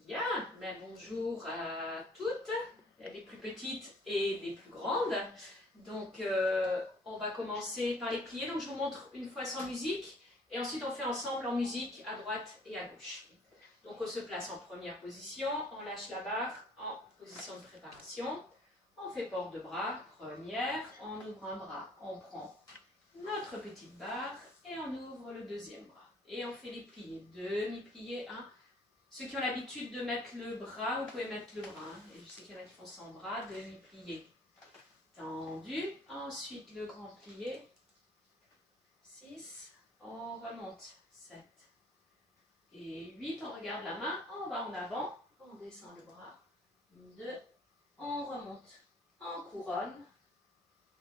Bien, ben bonjour à toutes, des plus petites et des plus grandes. Donc, on va commencer par les pliés. Donc, je vous montre une fois sans musique et ensuite on fait ensemble en musique à droite et à gauche. Donc, on se place en première position, on lâche la barre en position de préparation. On fait port de bras, première, on ouvre un bras, on prend notre petite barre et on ouvre le deuxième bras. Et on fait les pliés, demi-pliés, un. Ceux qui ont l'habitude de mettre le bras, vous pouvez mettre le bras. Et je sais qu'il y en a qui font sans bras, demi-plié. Tendu. Ensuite, le grand plié. 6. On remonte. 7. Et 8. On regarde la main. On va en avant. On descend le bras. 2. On remonte en couronne.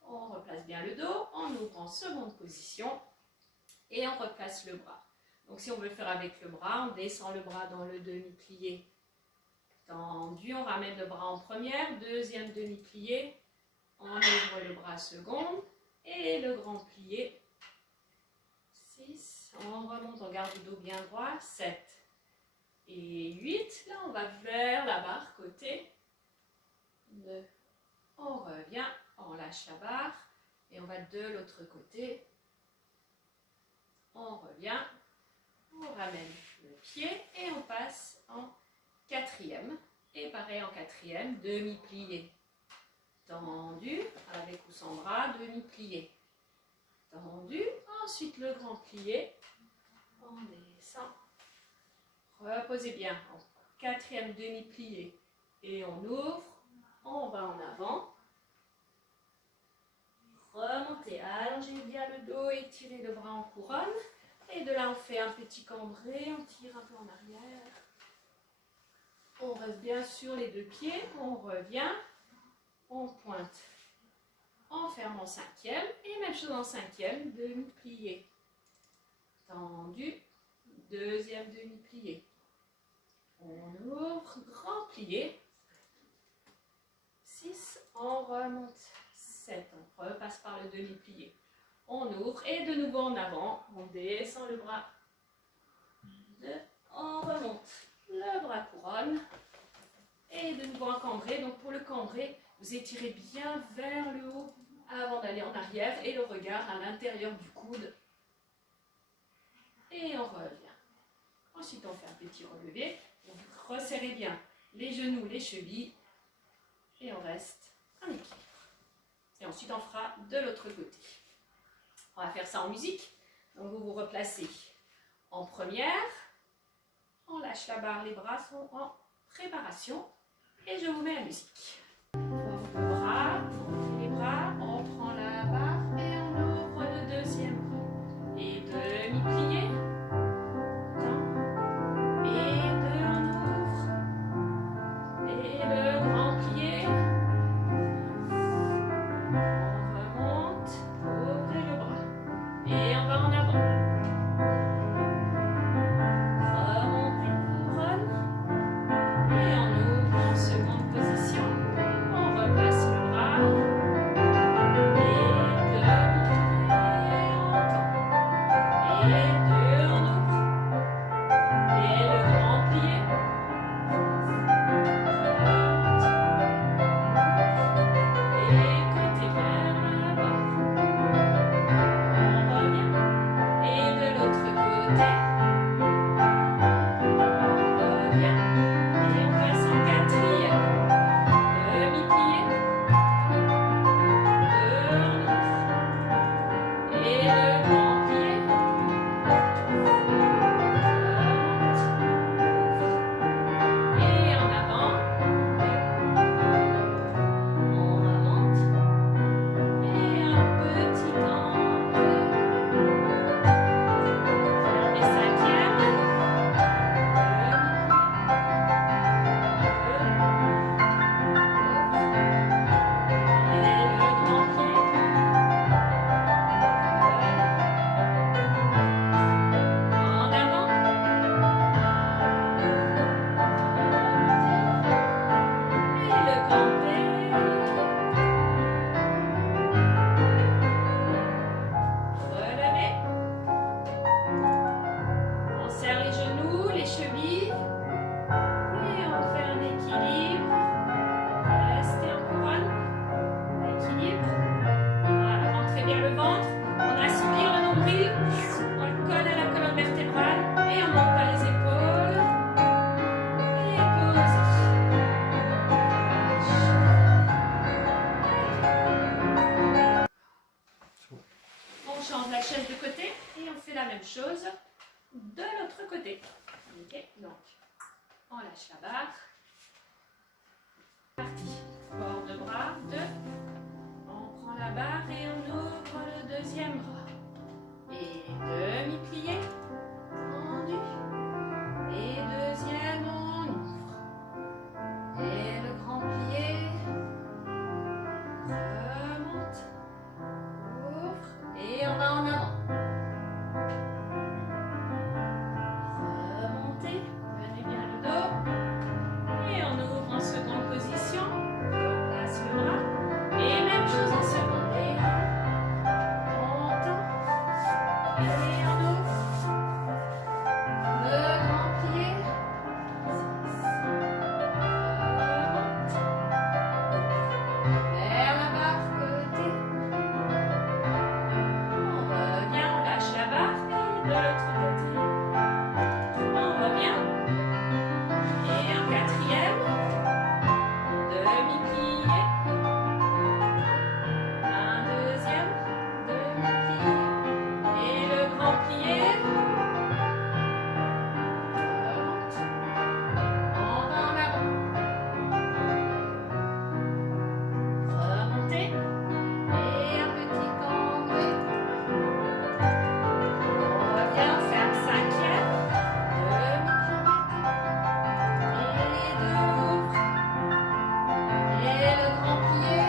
On replace bien le dos. On ouvre en seconde position. Et on replace le bras. Donc si on veut faire avec le bras, on descend le bras dans le demi-plié tendu, on ramène le bras en première, deuxième demi-plié, on ouvre le bras seconde et le grand plié. 6, on remonte, on garde le dos bien droit, 7 et 8, là on va vers la barre côté, 2, on revient, on lâche la barre et on va de l'autre côté, on revient. On ramène le pied et on passe en quatrième. Et pareil en quatrième, demi-plié. Tendu, avec ou sans bras, demi-plié. Tendu, ensuite le grand plié. On descend. Reposez bien en quatrième demi-plié. Et on ouvre, on va en avant. Remontez, allongez bien le dos, étirez le bras en couronne. Et de là, on fait un petit cambré, on tire un peu en arrière. On reste bien sur les deux pieds, on revient, on pointe. On ferme en cinquième, et même chose en cinquième, demi-plié. Tendu, deuxième demi-plié. On ouvre, grand plié. 6, on remonte. 7, on repasse par le demi-plié. On ouvre et de nouveau en avant, on descend le bras, 2, on remonte le bras couronne et de nouveau un cambré. Donc pour le cambré, vous étirez bien vers le haut avant d'aller en arrière et le regard à l'intérieur du coude et on revient. Ensuite on fait un petit relevé, vous resserrez bien les genoux, les chevilles et on reste en équilibre. Et ensuite on fera de l'autre côté. On va faire ça en musique. Donc vous vous replacez en première. On lâche la barre, les bras sont en préparation. Et je vous mets la musique. On ouvre le bras, on fait les bras, on prend la barre et on ouvre le deuxième bras. Et demi-plié. Et deux, on ouvre. Et le grand plié. Et on va en avant. Remontez couronne. Et on ouvre en seconde position. laisse de côté et on fait la même chose de l'autre côté. Ok, donc on lâche la barre. Parti. Port de bras, 2. On prend la barre et on ouvre le deuxième bras. Et demi-plié, tendu. Et deuxième, on ouvre. Et le grand plié, remonte, ouvre. Et on va en avant. Remontez, tenez bien le dos. Et on ouvre en seconde position. On place le bras. Et même chose en seconde. On tend. Et on ouvre. Le grand plié. 6. Remonte. Vers la barre côté. On revient, on lâche la barre. Et de l'autre côté. On revient. Et un quatrième. Demi-plié. Un deuxième. Demi-plié. Et le grand plié. Remonte. On va en avant. Remontez. Et un petit cambré. On revient, on fait un cinquième. Demi-plié. Et deux ouvre. Et le grand plié.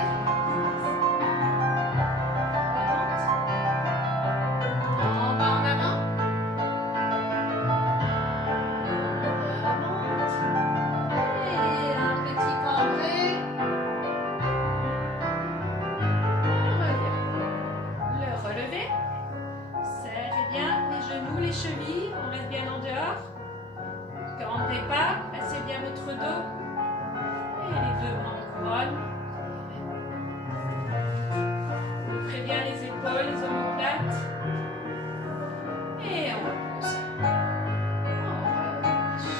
Remonte. On va en avant. Remonte. Et un petit cambré. On revient. Le relevé. Serrez bien les genoux, les chevilles. On reste bien en dehors. Cambrez pas. Placez bien votre dos. Et les deux bras en couronne. Ouvrez bien les épaules, les omoplates. Et on repose. On relâche.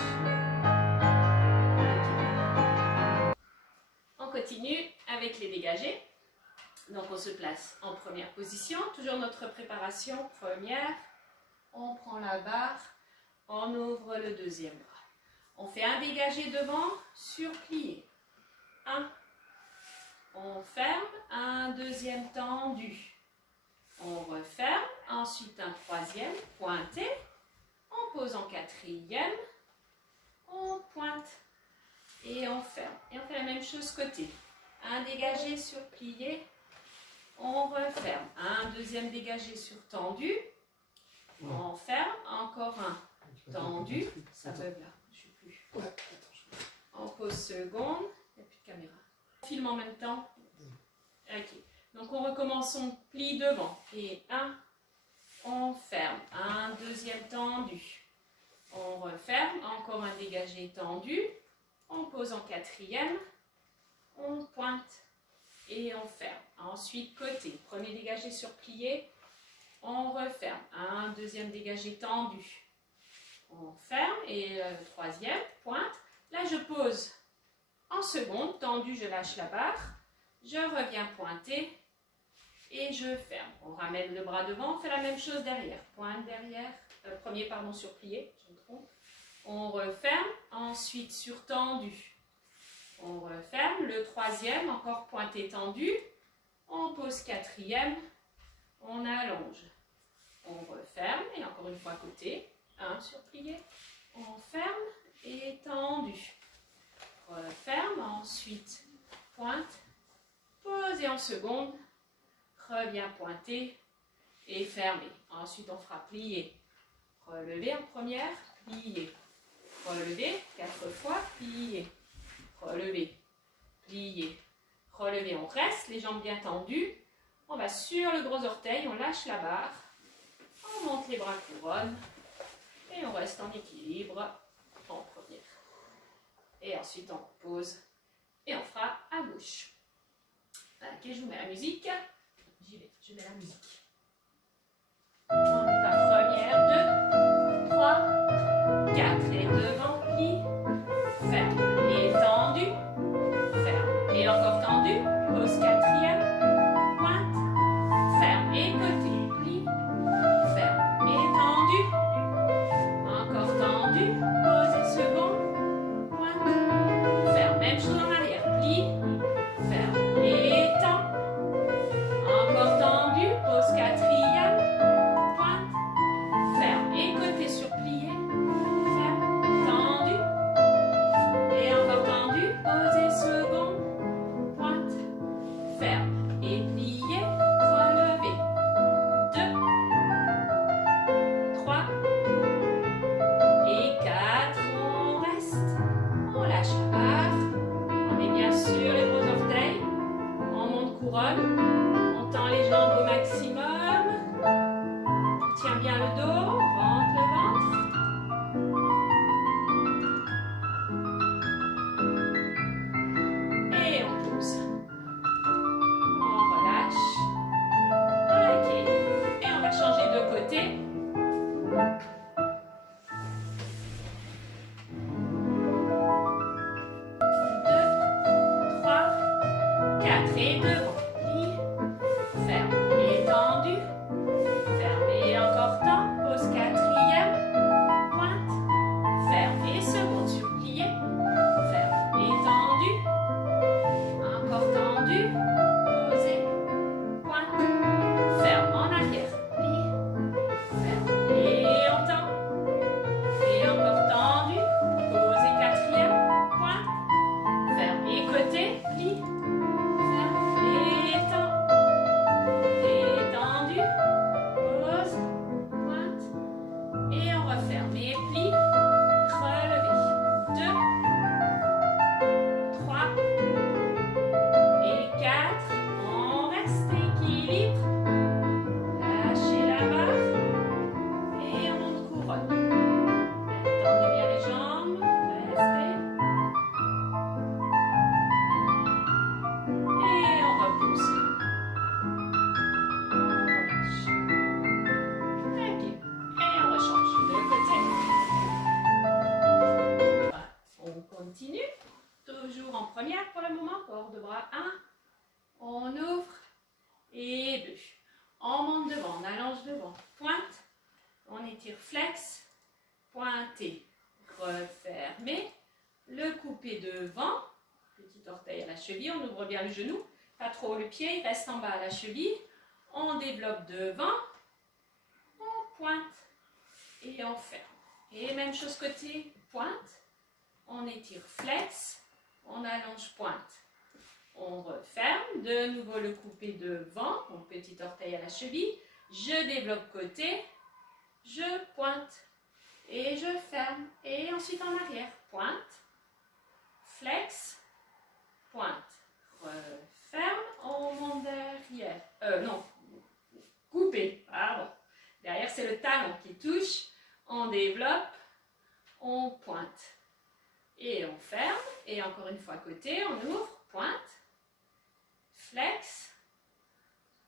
On continue avec les dégagés. Donc on se place en première position. Toujours notre préparation première. On prend la barre. On ouvre le deuxième bras. On fait un dégagé devant, surplié. 1. On ferme, un deuxième tendu. On referme, ensuite un troisième, pointé. On pose en quatrième. On pointe et on ferme. Et on fait la même chose côté. Un dégagé sur plié. On referme. Un deuxième dégagé sur tendu. On ferme. Encore un tendu. Ça bug là. Je suis plus. On pose seconde. Il n'y a plus de caméra. On filme en même temps. Ok. Donc on recommence. On plie devant. Et 1. On ferme. Un deuxième tendu. On referme. Encore un dégagé tendu. On pose en quatrième. On pointe. Et on ferme. Ensuite, côté. Premier dégagé sur plié. On referme. Un deuxième dégagé tendu. On ferme. Et le troisième, pointe. Là, je pose en seconde. Tendu, je lâche la barre. Je reviens pointer. Et je ferme. On ramène le bras devant. On fait la même chose derrière. Pointe derrière. Premier, pardon, sur plié. Je me trompe. On referme. Ensuite, sur tendu. On referme. Le troisième, encore pointé tendu. On pose quatrième. On allonge. On referme. Et encore une fois côté. 1 sur plié. On ferme et tendu. Referme. Ensuite, pointe. Posez en seconde. Reviens pointer. Et fermer. Ensuite, on fera plier. Relever en première. Plier. Relever 4 fois. Plier. Relever, plier, relever. On reste, les jambes bien tendues. On va sur le gros orteil, on lâche la barre. On monte les bras couronne. Et on reste en équilibre en première. Et ensuite, on pose. Et on fera à gauche. Ok, je vous mets la musique. J'y vais, je mets la musique. On y va, première, 2, 3, 4. Et devant, plie, ferme. Et tendu, ferme. Et encore tendu, pose quatrième, pointe, ferme. Et côté, plie, couronne. On tend les jambes au maximum. On tient bien le dos, on rentre le ventre. Et on pousse. On relâche. Ok. Et on va changer de côté. 4 et devant, plie, ferme et tendu, ferme et encore temps, pose quatrième, pointe, ferme et seconde sur plié, ferme et tendu, encore tendu, posez, pointe, ferme en arrière, plie, ferme et on tend, et encore tendu, posez quatrième, pointe, ferme et côté, plie. Toujours en première pour le moment, hors de bras 1, on ouvre et 2. On monte devant, on allonge devant, pointe, on étire flex, pointer, refermer, le couper devant, petit orteil à la cheville, on ouvre bien le genou, pas trop le pied, il reste en bas à la cheville, on développe devant, on pointe et on ferme. Et même chose côté pointe, on étire flex, on allonge pointe, on referme, de nouveau le coupé devant, mon petit orteil à la cheville, je développe côté, je pointe et je ferme, et ensuite en arrière, pointe, flex, pointe, referme, on monte derrière, non, coupé, pardon, derrière c'est le talon qui touche, on développe, on pointe. Et on ferme, et encore une fois côté, on ouvre, pointe, flex,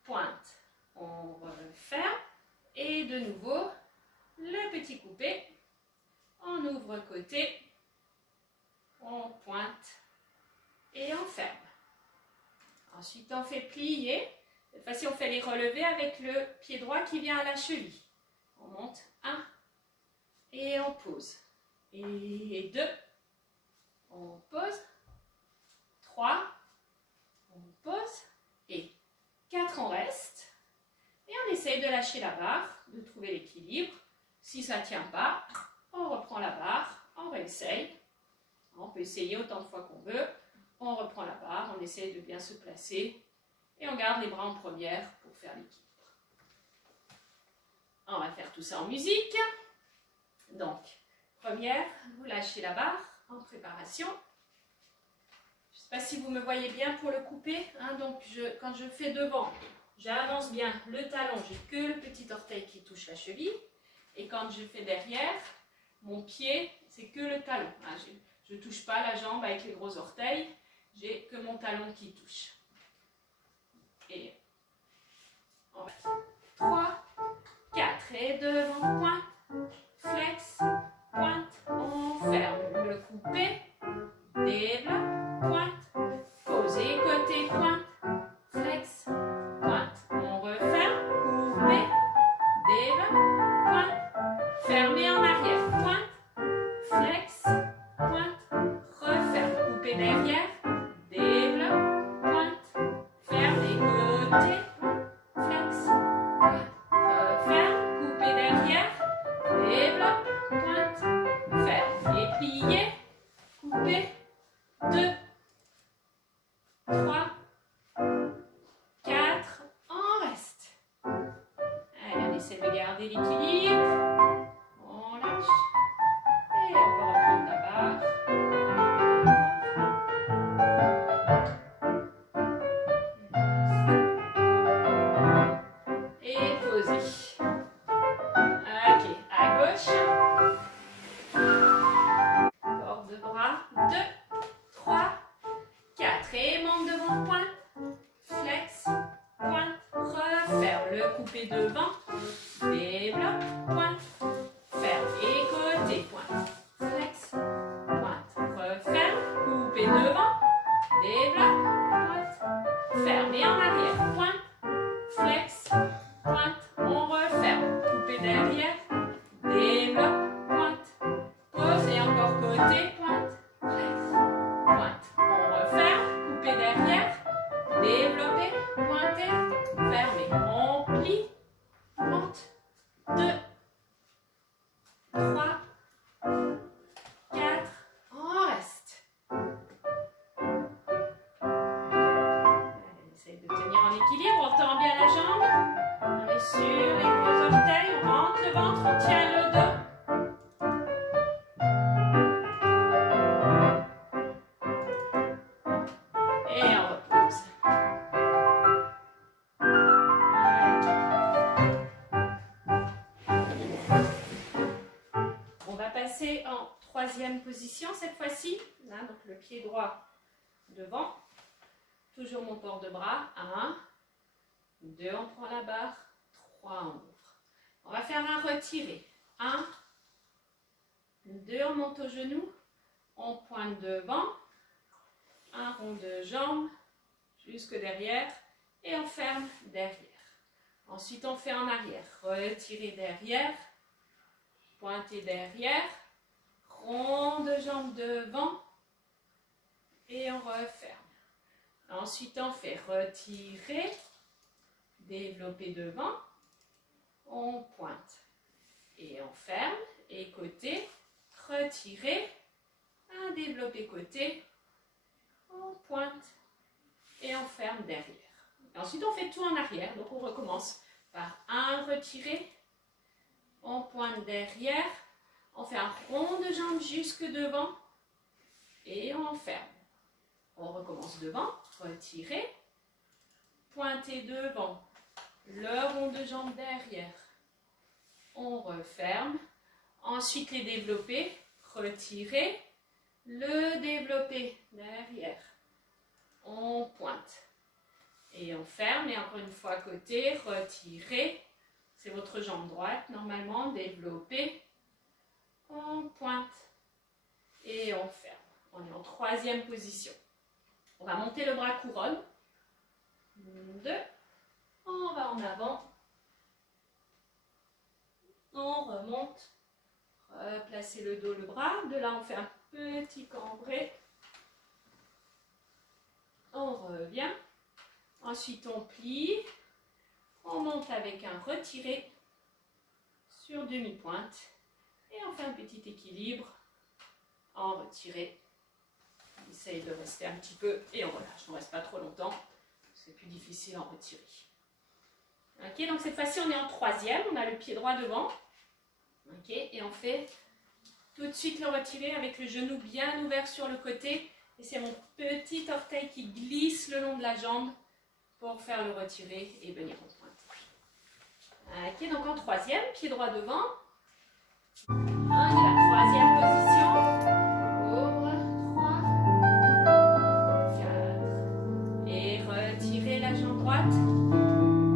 pointe, on referme, et de nouveau, le petit coupé, on ouvre côté, on pointe, et on ferme. Ensuite, on fait plier, cette fois-ci, on fait les relevés avec le pied droit qui vient à la cheville. On monte, 1, et on pose, et 2, on pose, 3, on pose, et 4, on reste. Et on essaye de lâcher la barre, de trouver l'équilibre. Si ça ne tient pas, on reprend la barre, on réessaye. On peut essayer autant de fois qu'on veut. On reprend la barre, on essaye de bien se placer. Et on garde les bras en première pour faire l'équilibre. On va faire tout ça en musique. Donc, première, vous lâchez la barre. En préparation. Je ne sais pas si vous me voyez bien pour le couper. Hein, donc, quand je fais devant, j'avance bien le talon. J'ai que le petit orteil qui touche la cheville. Et quand je fais derrière, mon pied, c'est que le talon. Hein, je ne touche pas la jambe avec les gros orteils. J'ai que mon talon qui touche. Et on va 3, 4 et devant, pointe, flex, pointe, on ferme le coupé, développe, pointe, posez côté pointe, flex, pointe, on referme, coupé, développe, pointe, fermez en arrière, pointe, flex, pointe, referme, coupé derrière, développe, pointe, fermez côté, flex, pointe, referme, coupé derrière, développe, pointe, ferme et plié, coupé, 2, 3, 4, on reste. Allez, on essaie de garder l'équilibre, on lâche, et on peut reprendre la barre. Recoupez devant. Développe. Pointe. Ferme. Et côté. Pointe. Flex. Pointe. Referme. Coupez devant. Développe. Pointe. Ferme. Et en arrière. Pointe. Flex. Pointe. On referme. Coupez derrière. Développe. Pointe. Pose. Et encore côté. Pointe. Flex. Pointe. On referme. Coupez derrière. Développez. Pointez. Fermez. On plie. Pointe. 2. 3. 4. On reste. Allez, essaye de tenir en équilibre. On tend bien la jambe. On est sur les gros orteils. On rentre le ventre. On tient le dos. Et on repose. On va passer en troisième position cette fois-ci. Là, donc le pied droit devant. Toujours mon port de bras. 1, 2, on prend la barre. 3, on ouvre. On va faire un retiré. 1, 2, on monte au genou. On pointe devant. Un rond de jambe jusque derrière. Et on ferme derrière. Ensuite, on fait en arrière. Retirez derrière. Pointez derrière. Rond de jambe devant. Et on referme. Ensuite, on fait retirer. Développer devant. On pointe. Et on ferme. Et côté. Retirer. Un développer côté. On pointe. Et on ferme derrière. Et ensuite, on fait tout en arrière. Donc, on recommence par un retirer. On pointe derrière. On fait un rond de jambe jusque devant. Et on ferme. On recommence devant. Retirer. Pointer devant. Le rond de jambe derrière. On referme. Ensuite, les développer. Retirer. Le développer derrière. On pointe. Et on ferme. Et encore une fois, côté. Retirer. C'est votre jambe droite. Normalement, développer. On pointe. Et on ferme. On est en troisième position. On va monter le bras couronne. 2. On va en avant. On remonte. Replacez le dos, le bras. De là, on fait un petit cambré. On revient. Ensuite, on plie. On monte avec un retiré sur demi-pointe. Et on fait un petit équilibre en retiré. On essaye de rester un petit peu et on relâche. On ne reste pas trop longtemps. C'est plus difficile en retirer. Ok, donc cette fois-ci, on est en troisième. On a le pied droit devant. Ok, et on fait tout de suite le retirer avec le genou bien ouvert sur le côté. Et c'est mon petit orteil qui glisse le long de la jambe pour faire le retirer et venir en pointe. Ok, donc en troisième, pied droit devant. On est la troisième position. Ouvre, 3, 4. Et retirez la jambe droite.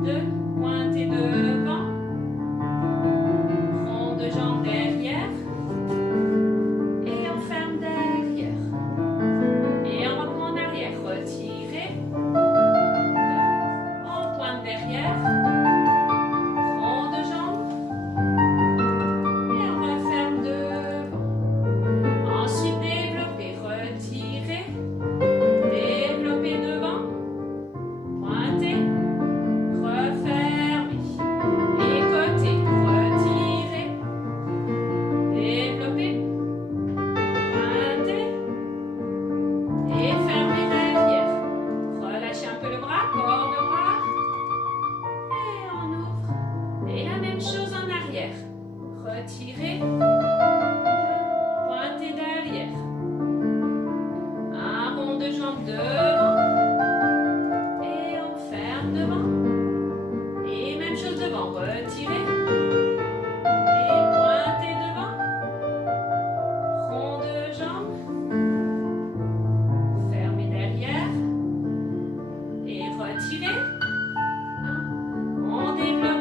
2, pointez devant. Rond de jambe derrière. Et on ferme derrière. Et on reprend en arrière. Retirez. 2, on pointe derrière. Rond de jambe. Et on referme devant. Ensuite, développez. Retirez. Développez devant. Pointez. Refermez. Et côté. Retirez. Développez. Pointez. Et fermez derrière. Relâchez un peu le bras. Bord de bras. Et on ouvre. Et la même chose en arrière. Retirez. Pointez derrière. Un rond de jambe devant. Et on ferme devant. Et même chose devant. Retirez. Et pointez devant. Rond de jambe. Fermez derrière. Et retirez. On développe.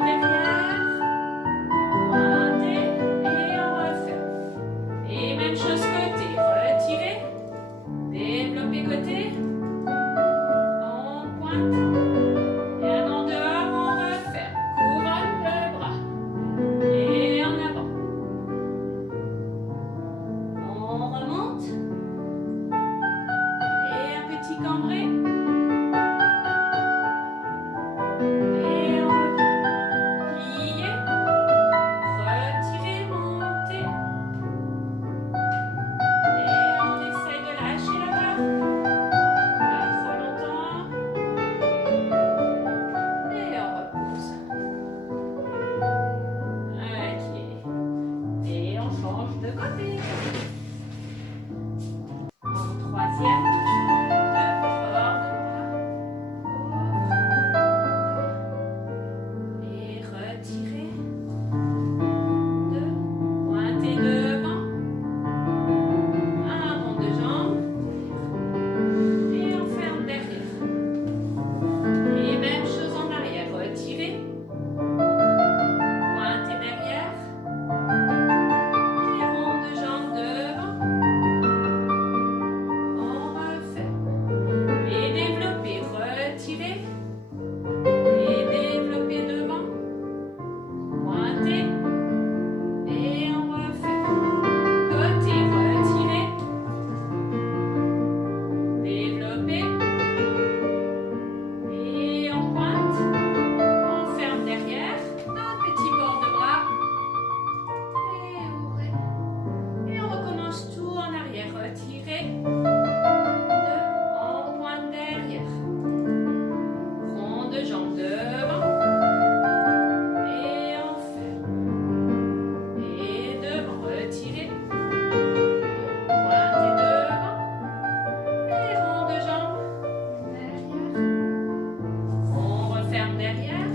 ferme derrière.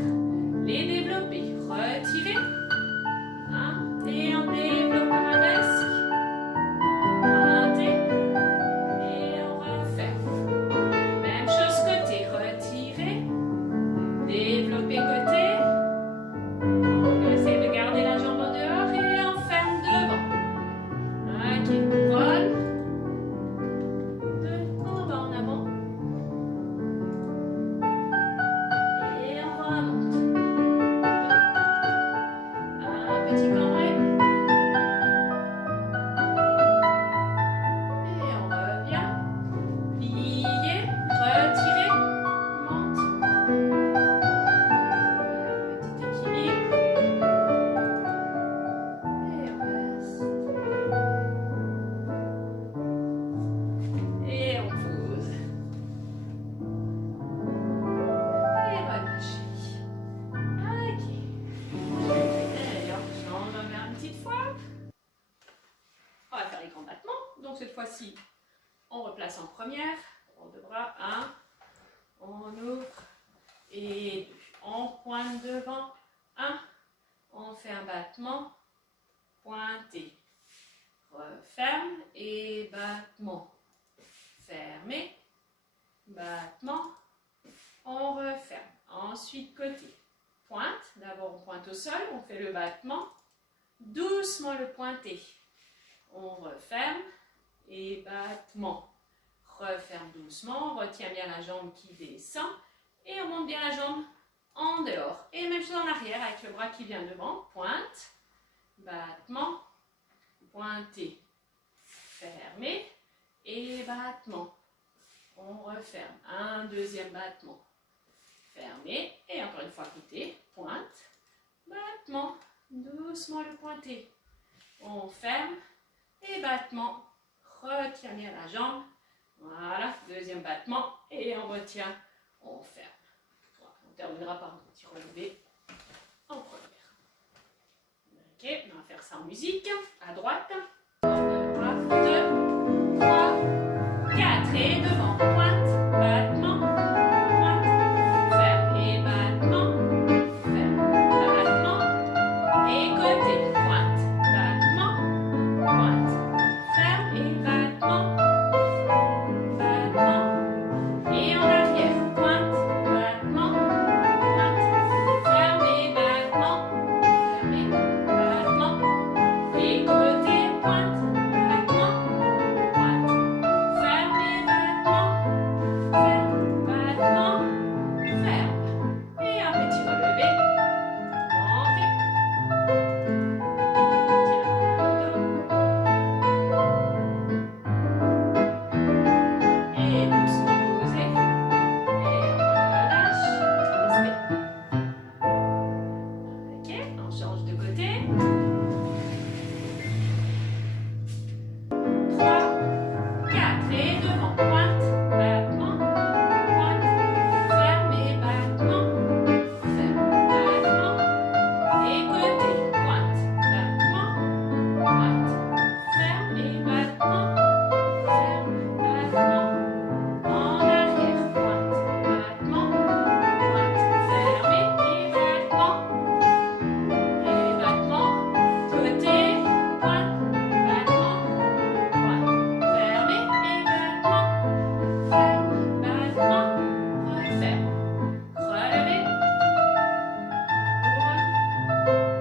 Les développés, retirez. Et on développe arabesque. Pointez. Et on referme. Même chose côté, retirez. Développez côté. On essaie de garder la jambe en dehors et on ferme devant. Ok, couronne. On va en avant. Et on remonte. Un petit cambré. Et on revient. Pliez, retirez, monte. Petit équilibre. Et on reste. Et on pose. Et voilà, chérie. Ok. Et on change encore une petite fois. On va faire les grands battements. Donc cette fois-ci, on replace en première. On deux bras. 1. On ouvre. Et 2. On pointe devant. 1. On fait un battement. Pointé. Referme et battement. Fermé. Battement. On referme. Ensuite, côté. Pointe. D'abord, on pointe au sol. On fait le battement. Doucement le pointé. On referme et battement. Referme doucement. On retient bien la jambe qui descend. Et on monte bien la jambe en dehors. Et même chose en arrière avec le bras qui vient devant. Pointe. Battement. Pointé. Fermé. Et battement. On referme. Un deuxième battement. Fermé. Et encore une fois côté. Pointe. Battement. Doucement le pointé. On ferme. Et battement. Retient bien la jambe. Voilà. Deuxième battement. Et on retient. On ferme. Voilà. On terminera par un petit relevé en première. Ok. On va faire ça en musique. À droite. 1, 2, 3, 4. Et devant. Pointe. Battement. Pointe. Ferme. Et battement. Ferme. Battement. Et côté. Pointe. Battement. Pointe. Ferme. Et battement. Battement. Et en arrière. Pointe. Battement. Pointe. Ferme. Et battement. Ferme. Battement. Et côté. Pointe. Battement. Pointe. Ferme. Et battement. Ferme. Battement. Ferme. Et un petit relevé. Montez. Et doucement posez. Et on relâche. Restez. Ok, on change de côté. 3, 4. Et devant. Pointe. Battement. Pointe. Ferme et battement. Ferme. Battement. Et côté. Pointe. Battement. Pointe. Ferme et battement. Ferme. Battement. En arrière. Pointe. Battement. Pointe. Fermé. Et battement. Et battement. Côté. Pointe. Battement. Pointe. Fermé. Et battement. Ferme. Battement. Referme. Relevez. Couronne.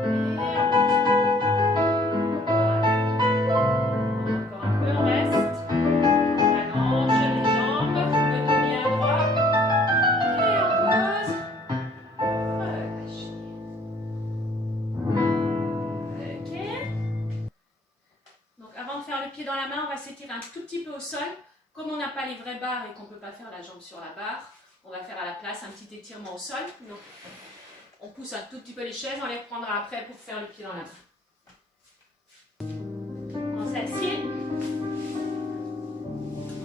Et on monte. Voilà. Encore un peu, on reste. On allonge les jambes, le dos bien droit. Et on pose. Relâchez. Ok. Donc avant de faire le pied dans la main, on va s'étirer un tout petit peu au sol. Comme on n'a pas les vraies barres et qu'on ne peut pas faire la jambe sur la barre, on va faire à la place un petit étirement au sol. Donc on pousse un tout petit peu les chaises, on les reprendra après pour faire le pied dans la main. On s'assied.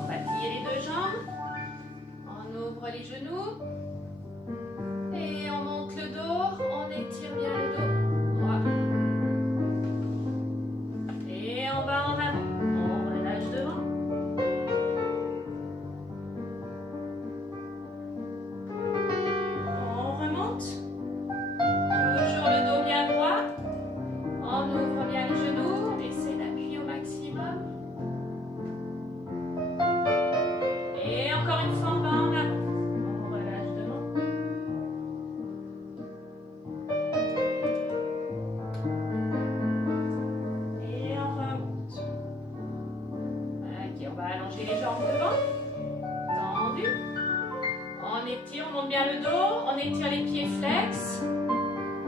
On va plier les deux jambes. On ouvre les genoux. Et on monte le dos. On étire bien le dos. Voilà. Et on va en avant. On relâche devant. On remonte. dos, on étire les pieds flex.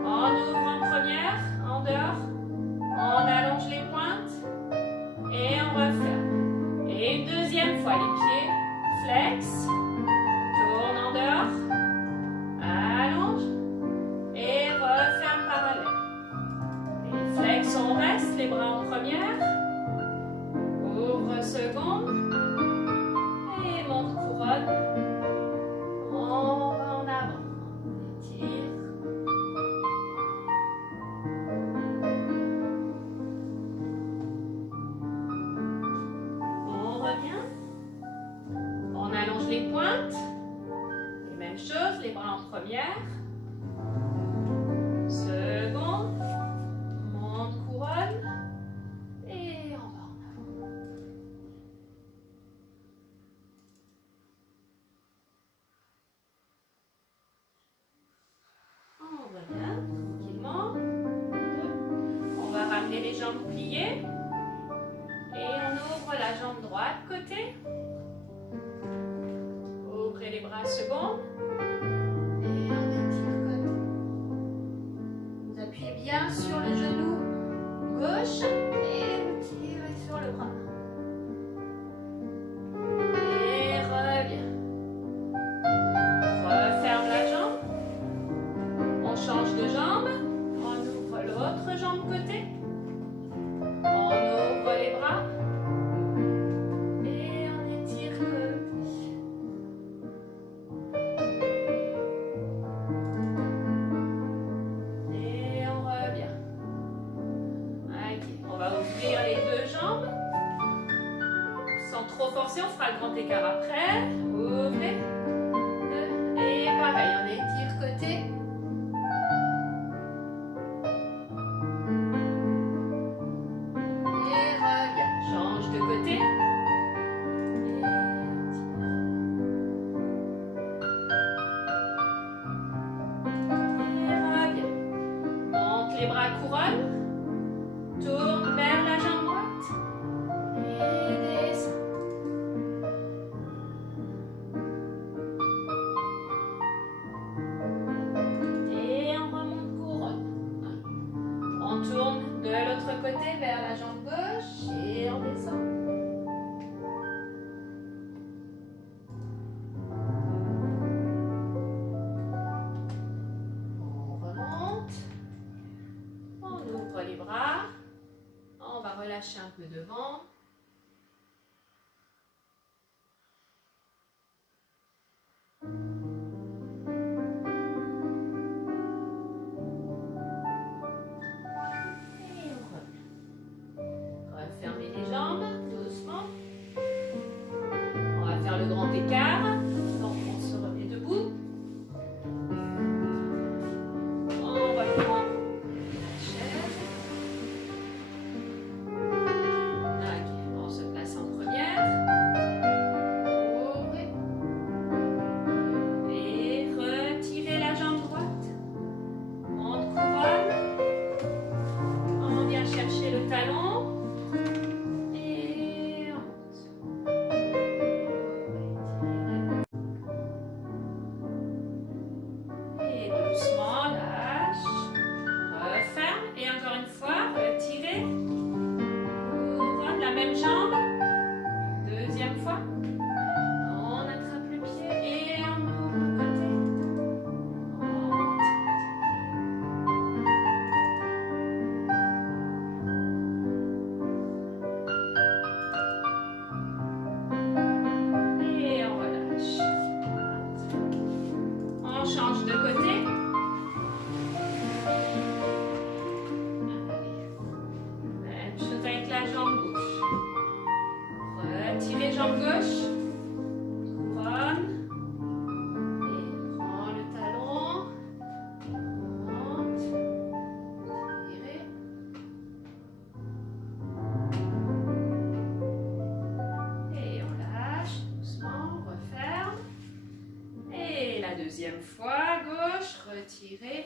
On ouvre en première, en dehors. On allonge les pointes. Et on referme. Et une deuxième fois, les pieds flex. Tourne en dehors. Allonge. Et referme parallèle. Et flex, on reste, les bras en première. Ouvre seconde. Et monte couronne. On va en avant. On étire. On revient. On allonge les pointes. Et même chose, les bras en première. Seconde. Monte couronne. Et on va en avant. On revient tranquillement. On va ramener les jambes pliées. Et on ouvre la jambe droite côté. Ouvrez les bras seconde. Et on étire côté. Vous appuyez bien sur le genou gauche et vous tirez sur le bras. Et reviens. Referme la jambe. On change de jambe. On ouvre l'autre jambe côté. On ouvre les bras. Et on étire côté. Et on revient. Ok, on va ouvrir les deux jambes. Sans trop forcer, on fera le grand écart après. Ouvrez. Et pareil, on étire côté. Et reviens. Change de côté. Et reviens. Monte les bras couronne. Tourne vers la jambe droite. Et descend. Et on remonte couronne. On tourne de l'autre côté vers la jambe gauche et on descend. On remonte. On ouvre les bras. On va relâcher un peu devant. Et on revient. Refermez les jambes doucement. On va faire le grand écart. Donc on se remet debout. On va prendre la chaise. Ok, on se place en première. Ouvrez. Et retirez la jambe droite. Monte couronne. On vient chercher le talon. Et on monte. Et doucement, lâche. Referme. Et encore une fois, retirez. Couronne la même jambe. Deuxième fois. On attrape le pied et on ouvre côté. On monte. Et on relâche. On change de côté. Même chose avec la jambe gauche. Retirez jambe gauche. Couronne. Et prends le talon. Monte. Tirez. Et on lâche doucement. Referme. Et la deuxième fois, gauche, retirez.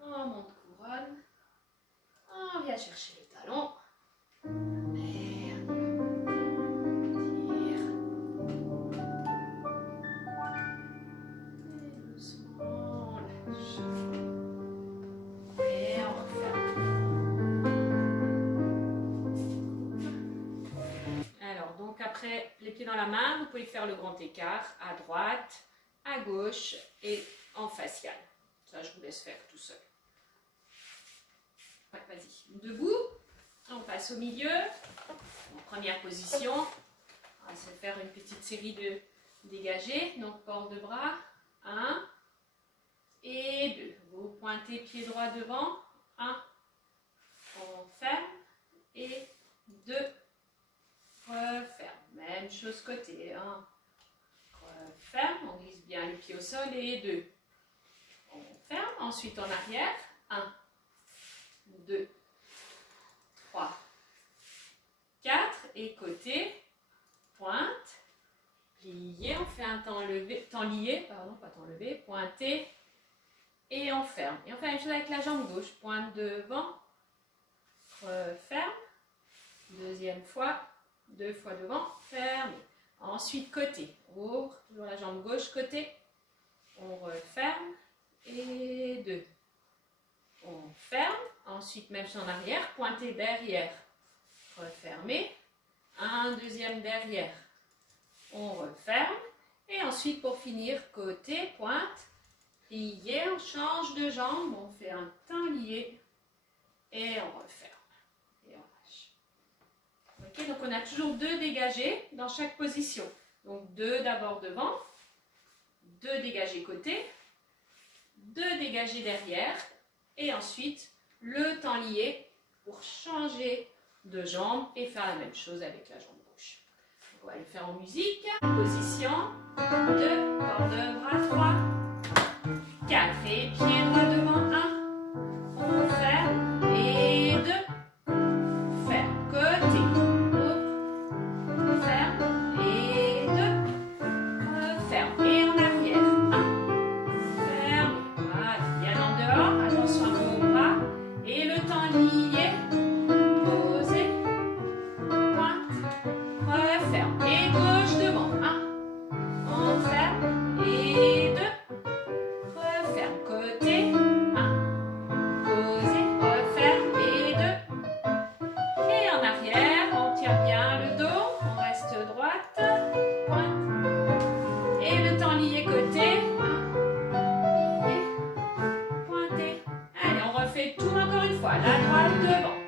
On monte couronne. On vient chercher le talon. Et on tire. Et pied dans la main, vous pouvez faire le grand écart à droite, à gauche et en facial. Ça, je vous laisse faire tout seul. Ouais, vas-y. Debout, on passe au milieu. En première position, on va se faire une petite série de dégagés. Donc, port de bras. 1 et 2. Vous pointez pied droit devant. 1. On ferme. Et 2. Referme. Même chose côté. 1. Referme. On glisse bien les pieds au sol. Et 2. On ferme. Ensuite en arrière. 1. 2. 3. 4. Et côté. Pointe. Plié. On fait un temps lié. Pardon, pas temps levé. Pointé. Et on ferme. Et on fait la même chose avec la jambe gauche. Pointe devant. Referme. Deuxième fois. 2 fois devant. Ferme. Ensuite côté. Ouvre. Toujours la jambe gauche. Côté. On referme. Et 2. On ferme. Ensuite même chose en arrière. Pointé derrière. Refermer. Un deuxième derrière. On referme. Et ensuite pour finir côté. Pointe. Plié, on change de jambe, on fait un temps lié et on referme. Et on lâche. Ok, donc on a toujours 2 dégagés dans chaque position. Donc 2 d'abord devant, 2 dégagés côté, 2 dégagés derrière et ensuite le temps lié pour changer de jambe et faire la même chose avec la jambe gauche. Donc on va le faire en musique. Position 2, port de bras 3. 4 et pied droit devant 1, on ferme et 2, ferme, côté, ouvre, ferme et 2, ferme et en arrière, 1, ferme, voilà, bien en dehors, attention à vos bras et le temps lié, posé, pointe, referme et gauche devant, 1, on ferme et 2, referme, côté, 1, posé, referme et 2. Et en arrière, on tient bien le dos, on reste droite, pointe. Et le temps lié côté, 1, lié, pointé. Allez, on refait tout encore une fois, la droite devant.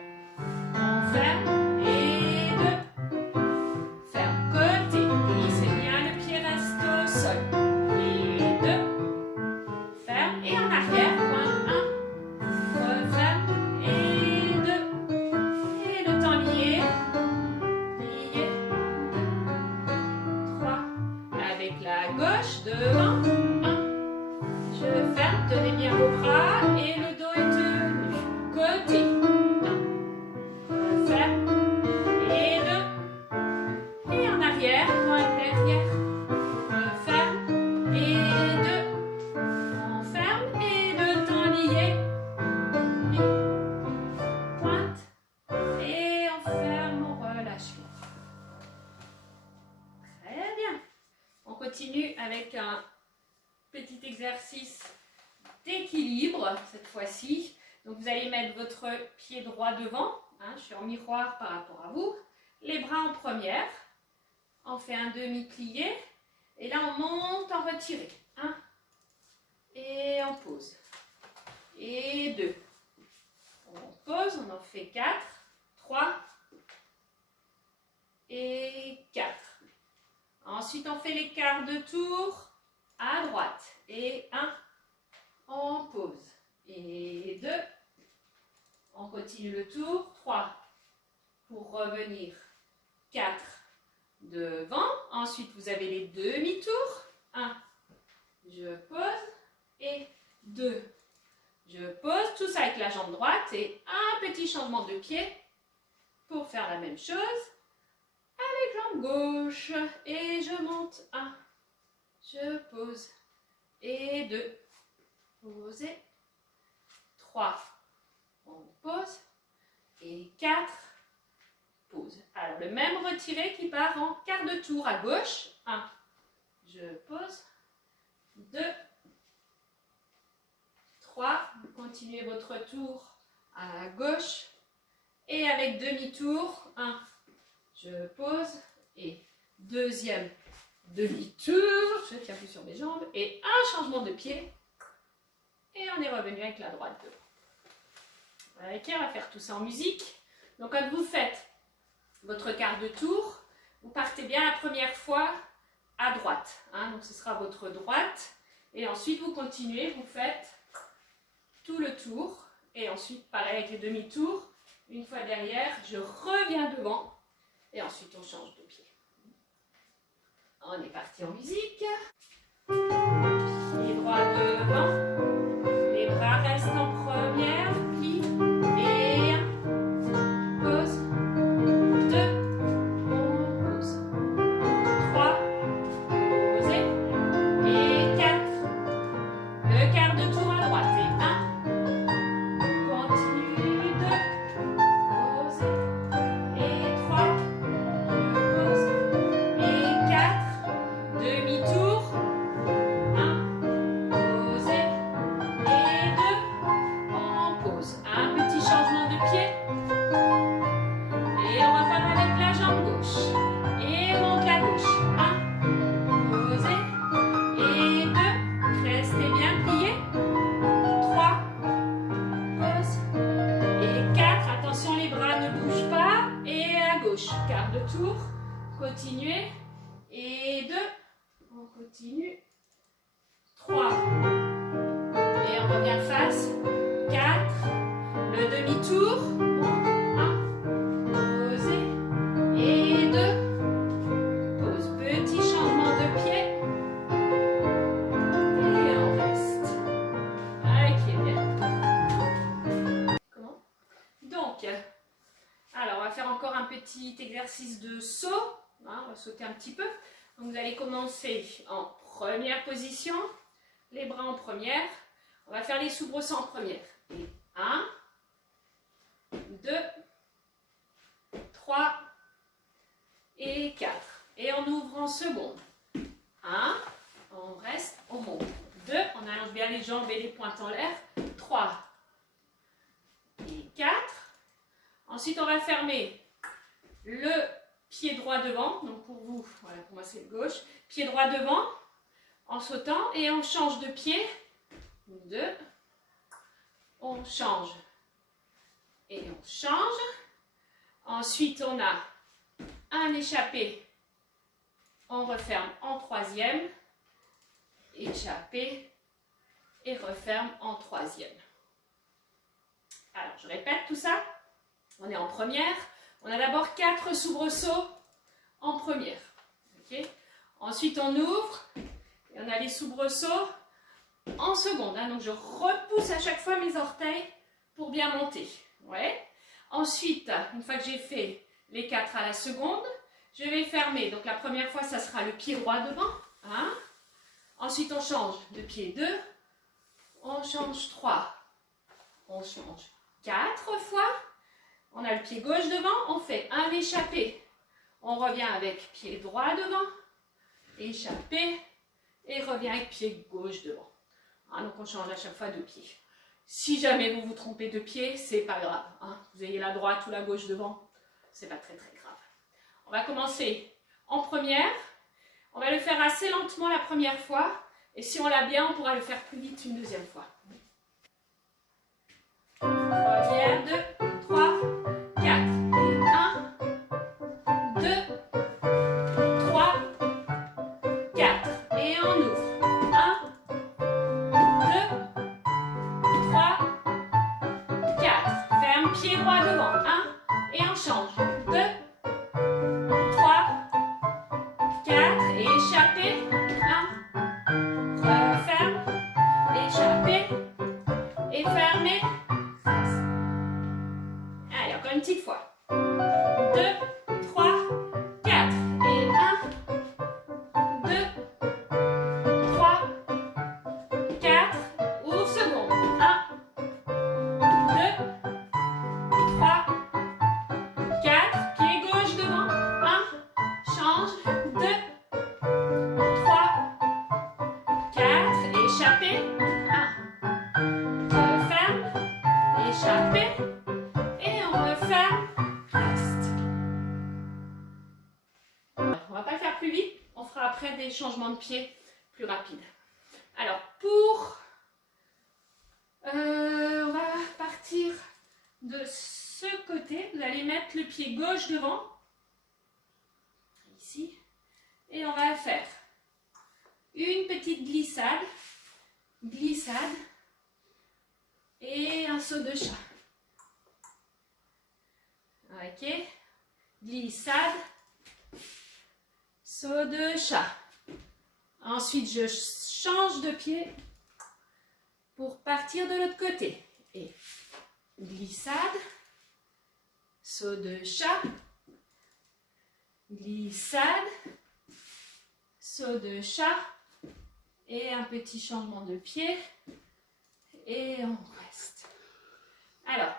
On ferme et 2. Ferme, côté, glissez bien, le pied reste au sol. Et 2. Ferme et en arrière, pointe 1, referme et 2. Et le temps lié, lié, 2, 3. Avec la gauche, devant, 1. Je ferme, tenez bien vos bras et le dos est tenu. Côté, 1, referme et 2. Et en arrière, pointe derrière, referme et 2. On ferme et le temps lié, pointe et on ferme, on relâche. Très bien. On continue avec un petit exercice d'équilibre cette fois-ci. Donc vous allez mettre votre pied droit devant. Je suis en miroir par rapport à vous. Les bras en première. On fait un demi-plié. Et là on monte en retiré. 1. Et on pose. Et 2. On pose, on en fait 4. 3. Et 4. Ensuite, on fait les quarts de tour à droite. Et 1. On pose. Et 2. On continue le tour. 3. Pour revenir. 4. Devant. Ensuite, vous avez les demi-tours. 1. Je pose. Et 2. Je pose, tout ça avec la jambe droite et un petit changement de pied pour faire la même chose avec jambe gauche. Et je monte. 1. Je pose. Et 2. Poser. 3. On pose. Et 4. Pose. Alors le même retiré qui part en quart de tour à gauche. 1. Je pose. 2. 3. Vous continuez votre tour à gauche. Et avec demi-tour. 1. Je pose. Et deuxième demi-tour, je tiens plus sur mes jambes, et un changement de pied, et on est revenu avec la droite devant. Ok, on va faire tout ça en musique. Donc quand vous faites votre quart de tour, vous partez bien la première fois à droite, hein, donc ce sera votre droite, et ensuite vous continuez, vous faites tout le tour, et ensuite pareil avec les demi-tours, une fois derrière, je reviens devant, et ensuite on change de pied. On est parti en musique. Pied droit devant, les bras restent en première, plie, et 1, pause, 2, pause, 3, posez, et 4, le quart de tour à droite, et 1, continue, 2, posez, et 3, pause, et 4, demi-tour, 1, posez, et 2, en pause. Un petit changement de pied, et on repart avec la jambe gauche, et monte la gauche, 1, posez, et 2, restez bien pliés, 3, pause, et 4, attention les bras ne bougent pas, et à gauche, quart de tour, continuez, et 2, on continue, 3, et on revient face, 4, le demi-tour, 1, posez, et 2, pause, petit changement de pied, et on reste. Ok, bien. Comment? Donc, alors on va faire encore un petit exercice de saut, hein, on va sauter un petit peu. Donc vous allez commencer en première position, les bras en première, on va faire les soubresauts en première. Et 1, 2, 3 et 4. Et on ouvre en seconde. 1, on reste, on monte. 2, on allonge bien les jambes et les pointes en l'air. 3 et 4. Ensuite, on va fermer le pied droit devant. Donc pour vous, voilà, pour moi c'est le gauche. Pied droit devant en sautant et on change de pied. 2, on change et on change. Ensuite, on a un échappé, on referme en troisième, échappé et referme en troisième. Alors, je répète tout ça. On est en première. On a d'abord 4 soubresauts en première. Okay. Ensuite, on ouvre et on a les soubresauts en seconde. Hein. Donc, je repousse à chaque fois mes orteils pour bien monter. Ouais. Ensuite, une fois que j'ai fait les 4 à la seconde, je vais fermer. Donc, la première fois, ça sera le pied droit devant. Hein. Ensuite, on change de pied 2. On change 3. On change 4 fois. On a le pied gauche devant. On fait un échappé. On revient avec pied droit devant. Échappé. Et revient avec pied gauche devant. Hein, donc, on change à chaque fois de pied. Si jamais vous vous trompez de pied, c'est pas grave. Hein. Vous ayez la droite ou la gauche devant, c'est pas très grave. On va commencer en première. On va le faire assez lentement la première fois. Et si on l'a bien, on pourra le faire plus vite une deuxième fois. Première, 2, 3, 4. Et 1, 2, 3, 4. Et on ouvre. 1, 2, 3, 4. Ferme, pied droit devant. 1, et on change. 2, 3, 4. Échappé. 1, referme. Échappé. Et fermé. Allez, encore une petite fois. 2, 3, 4. Et 1, 2, 3, 4. Ouvre seconde. 1, 2, 3, 4. Pied gauche devant. 1, change. 2, 3, 4. Échappé. 1, referme. Échappé. Et on referme. Reste. changements de pied plus rapides. Alors, on va partir de ce côté. Vous allez mettre le pied gauche devant, ici, et on va faire une petite glissade, et un saut de chat. Ok, glissade, saut de chat. Ensuite, je change de pied pour partir de l'autre côté. Et glissade, saut de chat, glissade, saut de chat, et un petit changement de pied. Et on reste. Alors,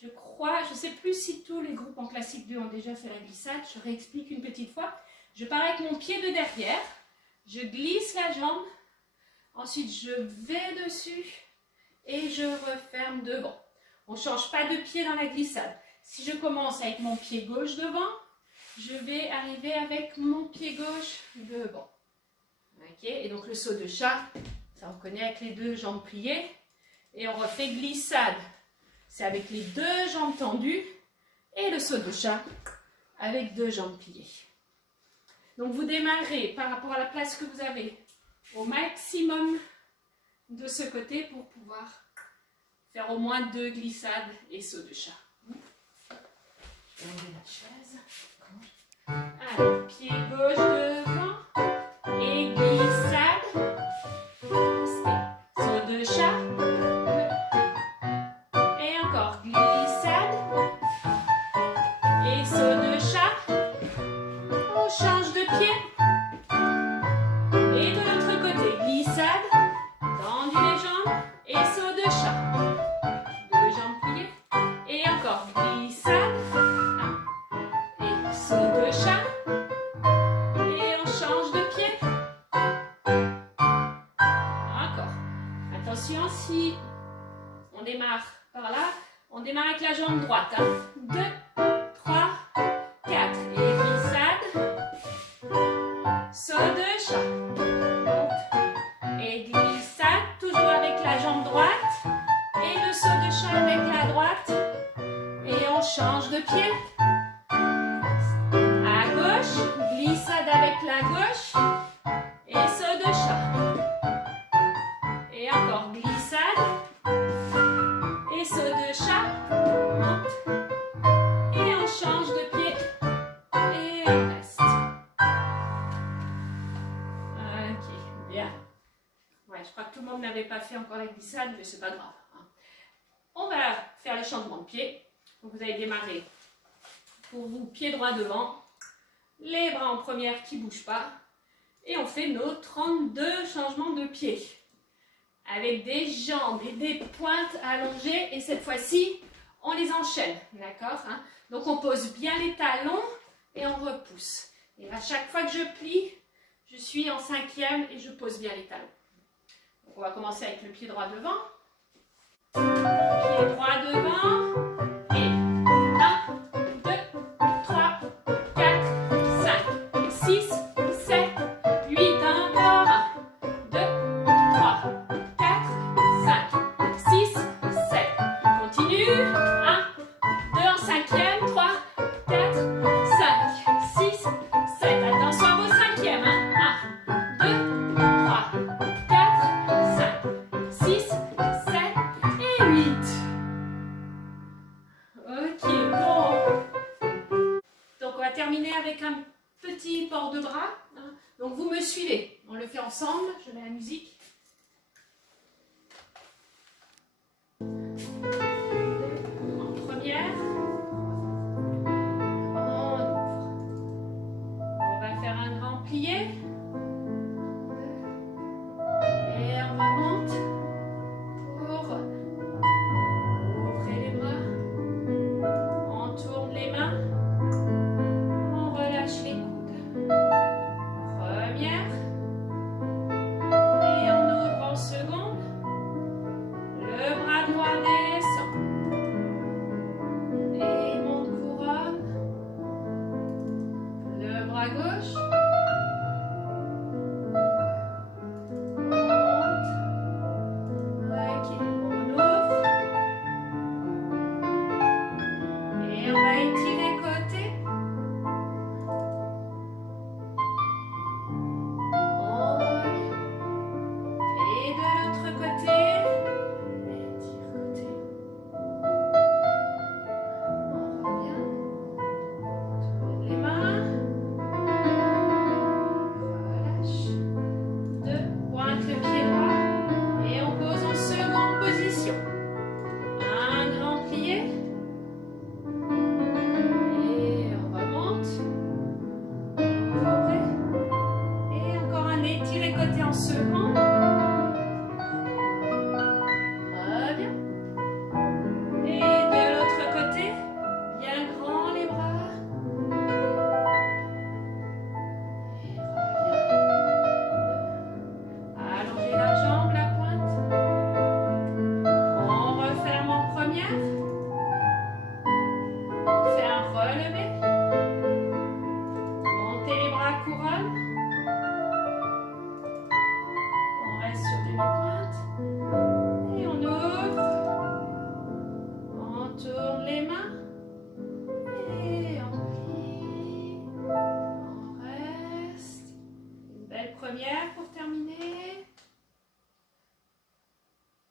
je ne sais plus si tous les groupes en classique 2 ont déjà fait la glissade, je réexplique une petite fois. Je pars avec mon pied de derrière, je glisse la jambe, ensuite je vais dessus et je referme devant. On ne change pas de pied dans la glissade. Si je commence avec mon pied gauche devant, je vais arriver avec mon pied gauche devant. Ok, et donc le saut de chat, ça on connaît avec les deux jambes pliées. Et on refait glissade. C'est avec les deux jambes tendues. Et le saut de chat avec deux jambes pliées. Donc vous démarrez par rapport à la place que vous avez au maximum de ce côté pour pouvoir faire au moins 2 glissades et sauts de chat. Je vais enlever la chaise. Alors, pied gauche devant et glissade. Saut de chat. Et encore glissade. Et saut de chat. On change de pied. Et de l'autre côté, glissade. Tendu les jambes. Et saut de chat. 2 jambes pliées. Et encore glissade. Et saut de chat. Et on change de pied. Encore. Attention, si on démarre par là, on démarre avec la jambe droite. 2, 3, 4. Et glissade. Saut de chat. Monte. Et glissade. Toujours avec la jambe droite. Et le saut de chat avec la droite. Et on change de pied. À gauche. Glissade avec la gauche. Et saut de chat. Et encore glissade. Et saut de chat. Monte. Et on change de pied. Et on reste. Ok, bien. Ouais, je crois que tout le monde n'avait pas fait encore la glissade, mais c'est pas grave. On va faire les changements de pied. Donc vous allez démarrer pour vous, pied droit devant. Les bras en première qui ne bougent pas. Et on fait nos 32 changements de pied. Avec des jambes et des pointes allongées. Et cette fois-ci, on les enchaîne. D'accord, hein? Donc on pose bien les talons et on repousse. Et à chaque fois que je plie, je suis en 5e et je pose bien les talons. Donc on va commencer avec le pied droit devant. Pied droit devant. Et 1, 2, 3, 4, 5, 6, 7, 8, encore. 2, 3, 4, 5, 6, 7. Continue. 1, 2 en 5e, 3, 4, 5, 6, 7. Attention à vos 5e. 1, 2, 3, 4, 5, 6, 7 et 8. Ok, bon. Donc on va terminer avec un petit port de bras. Donc vous me suivez. On le fait ensemble. Je mets la musique. En première. On ouvre. On va faire un grand plié. Et on remonte. Pour ouvrir les bras. On tourne les mains. On relâche les coudes. Première. Et on ouvre en seconde. Le bras droit descend. Et monte couronne. Le bras gauche.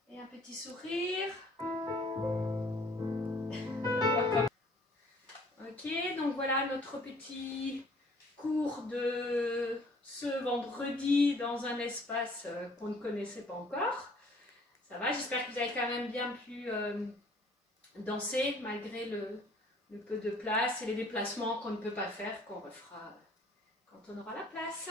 Et un petit sourire. Ok, donc voilà notre petit cours de ce vendredi dans un espace qu'on ne connaissait pas encore. Ça va, j'espère que vous avez quand même bien pu danser malgré le peu de place et les déplacements qu'on ne peut pas faire, qu'on refera quand on aura la place.